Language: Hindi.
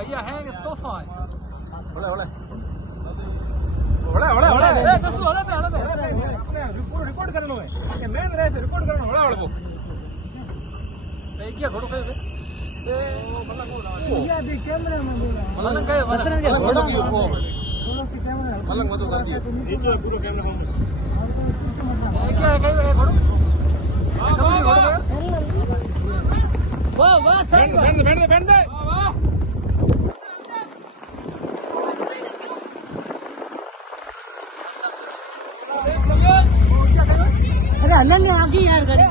भैया है तोहफा है। ओले ओले ओले ओले ओले ए जसू ओले पे रिपोर्ट करनो है के मेन रहे से रिपोर्ट करनो ओले ओले को ए क्या घोड़ो कहे ए मलंग हो या दे कैमरा में बोला मलंग कहे घोड़ो की को मलंग मतो कर दियो नीचे पूरा कैमरा में ए क्या कहे घोड़ो वाह वाह बैठ दे वाह अरे हल्ला नहीं आगे यार गाड़ी